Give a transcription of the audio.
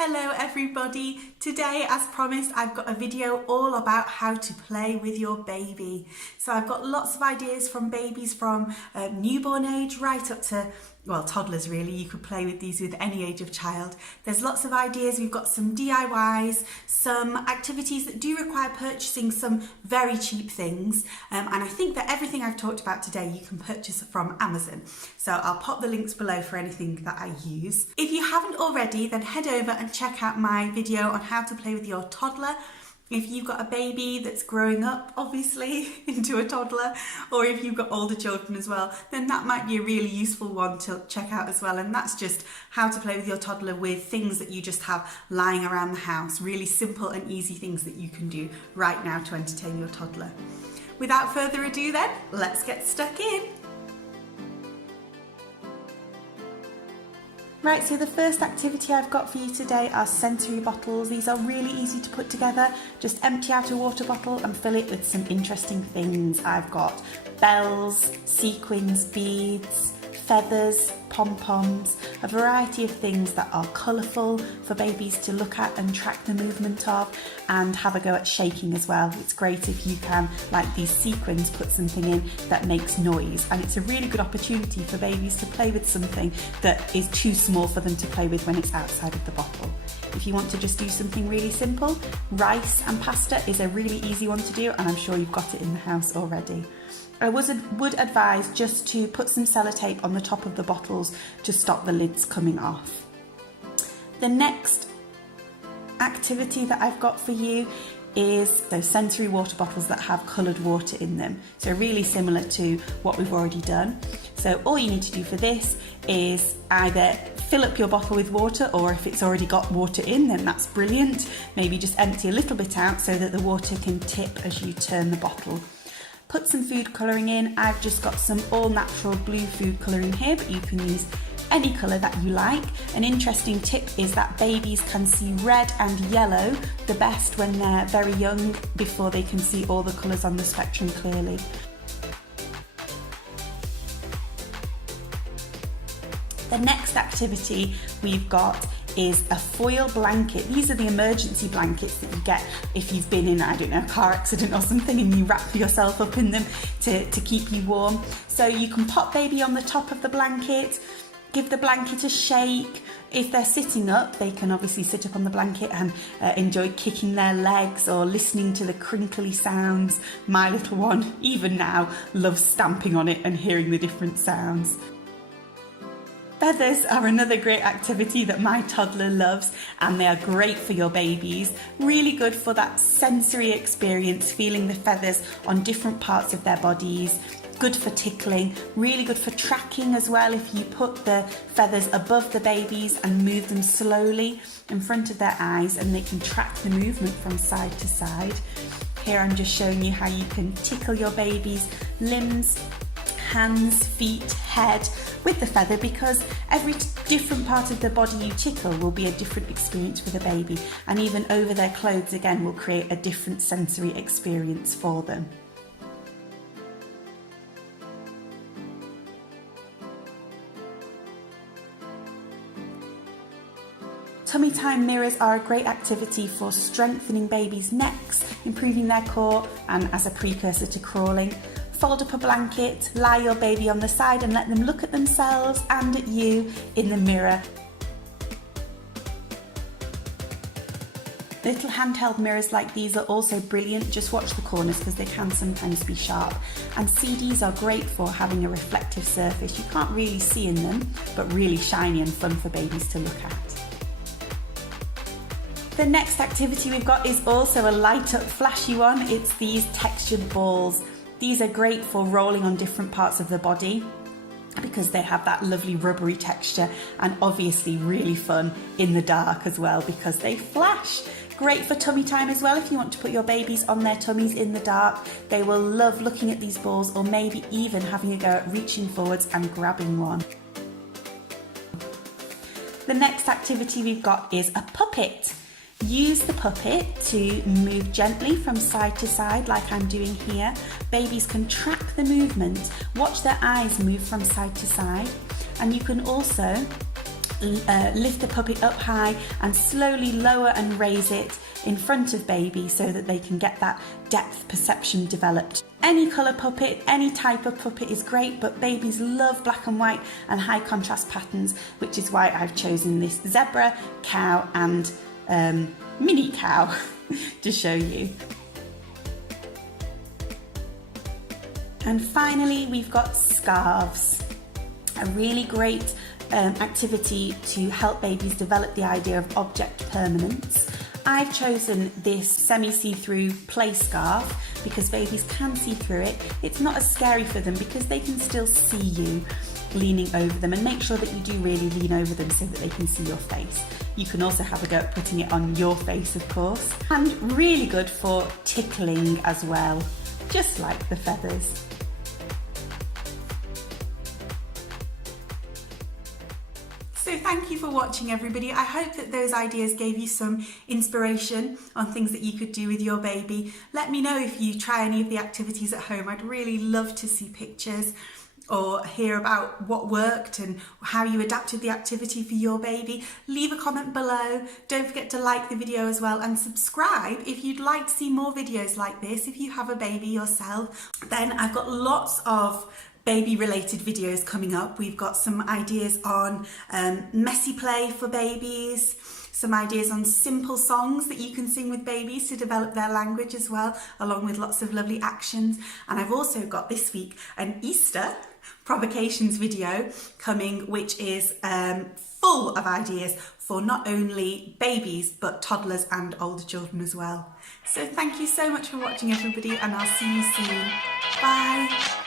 Hello everybody, today as promised I've got a video all about how to play with your baby. So I've got lots of ideas from babies from newborn age right up to, well, toddlers really. You could play with these with any age of child. There's lots of ideas. We've got some DIYs, some activities that do require purchasing some very cheap things, and I think that everything I've talked about today you can purchase from Amazon. So I'll pop the links below for anything that I use. If you haven't already, then head over and check out my video on how to play with your toddler. If you've got a baby that's growing up, obviously, into a toddler, or if you've got older children as well, then that might be a really useful one to check out as well. And that's just how to play with your toddler with things that you just have lying around the house. Really simple and easy things that you can do right now to entertain your toddler. Without further ado then, let's get stuck in. Right, so the first activity I've got for you today are sensory bottles. These are really easy to put together. Just empty out a water bottle and fill it with some interesting things. I've got bells, sequins, beads, feathers, pom-poms, a variety of things that are colourful for babies to look at and track the movement of, and have a go at shaking as well. It's great if you can, like these sequins, put something in that makes noise, and it's a really good opportunity for babies to play with something that is too small for them to play with when it's outside of the bottle. If you want to just do something really simple, rice and pasta is a really easy one to do, and I'm sure you've got it in the house already. I would advise just to put some sellotape on the top of the bottles to stop the lids coming off. The next activity that I've got for you is those sensory water bottles that have coloured water in them. So really similar to what we've already done. So all you need to do for this is either fill up your bottle with water, or if it's already got water in, then that's brilliant. Maybe just empty a little bit out so that the water can tip as you turn the bottle. Put some food colouring in. I've just got some all natural blue food colouring here, but you can use any colour that you like. An interesting tip is that babies can see red and yellow the best when they're very young, before they can see all the colours on the spectrum clearly. The next activity we've got is a foil blanket. These are the emergency blankets that you get if you've been in, I don't know, a car accident or something, and you wrap yourself up in them to keep you warm. So you can pop baby on the top of the blanket, give the blanket a shake. If they're sitting up, they can obviously sit up on the blanket and enjoy kicking their legs or listening to the crinkly sounds. My little one, even now, loves stamping on it and hearing the different sounds. Feathers are another great activity that my toddler loves, and they are great for your babies. Really good for that sensory experience, feeling the feathers on different parts of their bodies. Good for tickling, really good for tracking as well. If you put the feathers above the babies and move them slowly in front of their eyes, and they can track the movement from side to side. Here I'm just showing you how you can tickle your baby's limbs, hands, feet, head with the feather, because every different part of the body you tickle will be a different experience for the baby, and even over their clothes again will create a different sensory experience for them. Tummy time mirrors are a great activity for strengthening babies' necks, improving their core, and as a precursor to crawling. Fold up a blanket, lie your baby on the side and let them look at themselves and at you in the mirror. Little handheld mirrors like these are also brilliant. Just watch the corners because they can sometimes be sharp. And CDs are great for having a reflective surface. You can't really see in them, but really shiny and fun for babies to look at. The next activity we've got is also a light up flashy one. It's these textured balls. These are great for rolling on different parts of the body because they have that lovely rubbery texture, and obviously really fun in the dark as well because they flash. Great for tummy time as well. If you want to put your babies on their tummies in the dark, they will love looking at these balls, or maybe even having a go at reaching forwards and grabbing one. The next activity we've got is a puppet. Use the puppet to move gently from side to side like I'm doing here. Babies can track the movement, watch their eyes move from side to side, and you can also lift the puppet up high and slowly lower and raise it in front of baby so that they can get that depth perception developed. Any colour puppet, any type of puppet is great, but babies love black and white and high contrast patterns, which is why I've chosen this zebra, cow and mini cow to show you. And finally, we've got scarves, a really great activity to help babies develop the idea of object permanence. I've chosen this semi-see-through play scarf because babies can see through it. It's not as scary for them because they can still see you leaning over them, and make sure that you do really lean over them so that they can see your face. You can also have a go at putting it on your face, of course, and really good for tickling as well, just like the feathers. So thank you for watching, everybody. I hope that those ideas gave you some inspiration on things that you could do with your baby. Let me know if you try any of the activities at home. I'd really love to see pictures or hear about what worked and how you adapted the activity for your baby. Leave a comment below. Don't forget to like the video as well, and subscribe if you'd like to see more videos like this. If you have a baby yourself, then I've got lots of baby related videos coming up. We've got some ideas on messy play for babies, some ideas on simple songs that you can sing with babies to develop their language as well, along with lots of lovely actions. And I've also got this week an Easter provocations video coming, which is full of ideas for not only babies but toddlers and older children as well. So thank you so much for watching, everybody, and I'll see you soon. Bye.